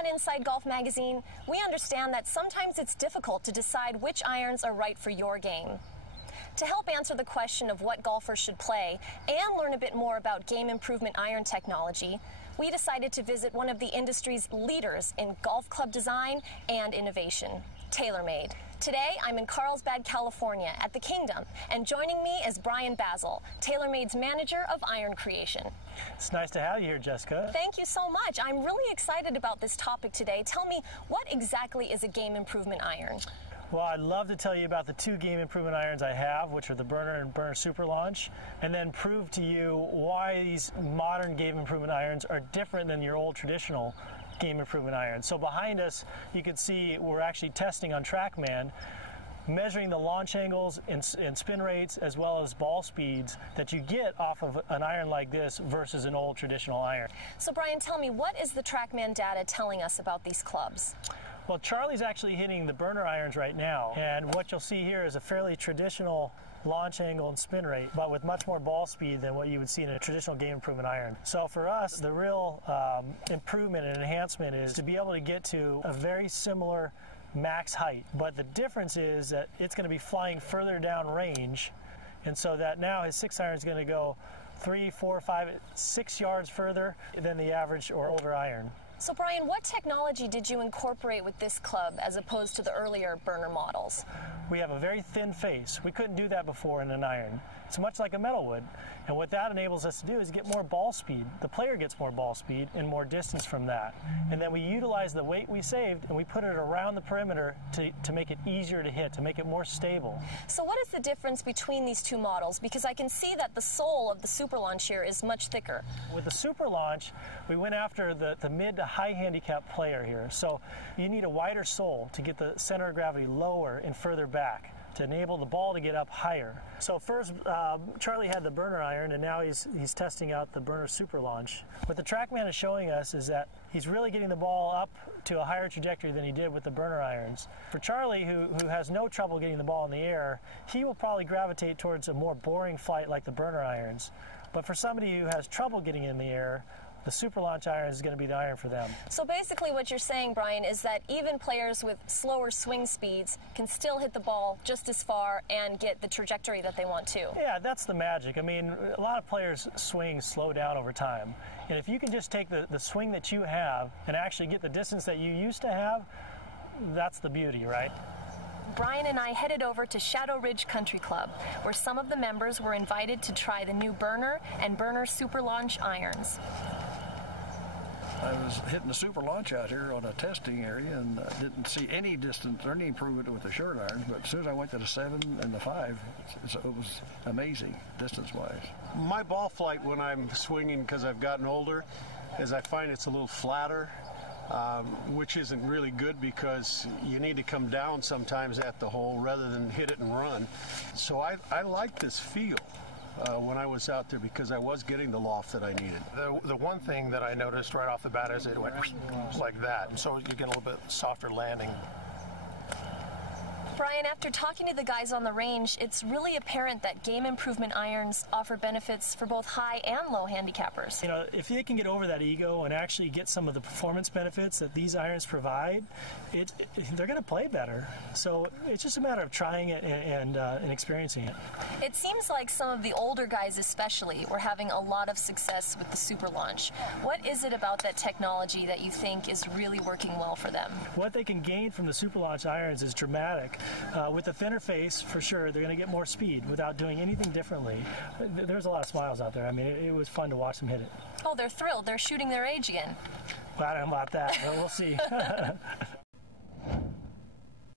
on Inside Golf Magazine, we understand that sometimes it's difficult to decide which irons are right for your game. To help answer the question of what golfers should play and learn a bit more about game improvement iron technology, we decided to visit one of the industry's leaders in golf club design and innovation, Taylormade. Today, I'm in Carlsbad, California at the Kingdom, and joining me is Brian Bazzel, Taylormade's manager of iron creation. It's nice to have you here, Jessica. Thank you so much. I'm really excited about this topic today. Tell me, what exactly is a game improvement iron? Well, I'd love to tell you about the two game improvement irons I have, which are the Burner and Burner SuperLaunch, and then prove to you why these modern game improvement irons are different than your old traditional game improvement irons. So behind us, you can see we're actually testing on TrackMan, measuring the launch angles and spin rates as well as ball speeds that you get off of an iron like this versus an old traditional iron. So Brian, tell me, what is the TrackMan data telling us about these clubs? Well, Charlie's actually hitting the Burner irons right now, and what you'll see here is a fairly traditional launch angle and spin rate, but with much more ball speed than what you would see in a traditional game improvement iron. So for us, the real improvement and enhancement is to be able to get to a very similar max height, but the difference is that it's going to be flying further down range, and so that now his 6-iron is going to go 3, 4, 5, 6 yards further than the average or older iron. So Brian, what technology did you incorporate with this club as opposed to the earlier Burner models? We have a very thin face. We couldn't do that before in an iron. It's much like a metal would. And what that enables us to do is get more ball speed. The player gets more ball speed and more distance from that. And then we utilize the weight we saved and we put it around the perimeter to make it easier to hit, to make it more stable. So what is the difference between these two models? Because I can see that the sole of the SuperLaunch here is much thicker. With the SuperLaunch, we went after the mid to high handicap player here. So you need a wider sole to get the center of gravity lower and further back to enable the ball to get up higher. So first, Charlie had the Burner iron, and now he's testing out the Burner SuperLaunch. What the TrackMan is showing us is that he's really getting the ball up to a higher trajectory than he did with the Burner irons. For Charlie, who has no trouble getting the ball in the air, he will probably gravitate towards a more boring flight like the Burner irons. But for somebody who has trouble getting in the air, the SuperLaunch iron is going to be the iron for them. So basically what you're saying, Brian, is that even players with slower swing speeds can still hit the ball just as far and get the trajectory that they want to. Yeah, that's the magic. I mean, a lot of players' swings slow down over time. And if you can just take the swing that you have and actually get the distance that you used to have, that's the beauty, right? Brian and I headed over to Shadow Ridge Country Club, where some of the members were invited to try the new Burner and Burner SuperLaunch irons. I was hitting the SuperLaunch out here on a testing area and didn't see any distance or any improvement with the short irons, but as soon as I went to the 7 and the 5, it was amazing distance-wise. My ball flight when I'm swinging, because I've gotten older, is I find it's a little flatter, which isn't really good because you need to come down sometimes at the hole rather than hit it and run. So I like this feel. When I was out there because I was getting the loft that I needed. The one thing that I noticed right off the bat is it went like that, so you get a little bit softer landing. Brian, after talking to the guys on the range, it's really apparent that game improvement irons offer benefits for both high and low handicappers. You know, if they can get over that ego and actually get some of the performance benefits that these irons provide, they're going to play better. So it's just a matter of trying it and experiencing it. It seems like some of the older guys especially were having a lot of success with the SuperLaunch. What is it about that technology that you think is really working well for them? What they can gain from the SuperLaunch irons is dramatic. With a thinner face, for sure, they're going to get more speed without doing anything differently. There's a lot of smiles out there. I mean, it was fun to watch them hit it. Oh, they're thrilled. They're shooting their age again. Well, I don't know about that, but we'll see.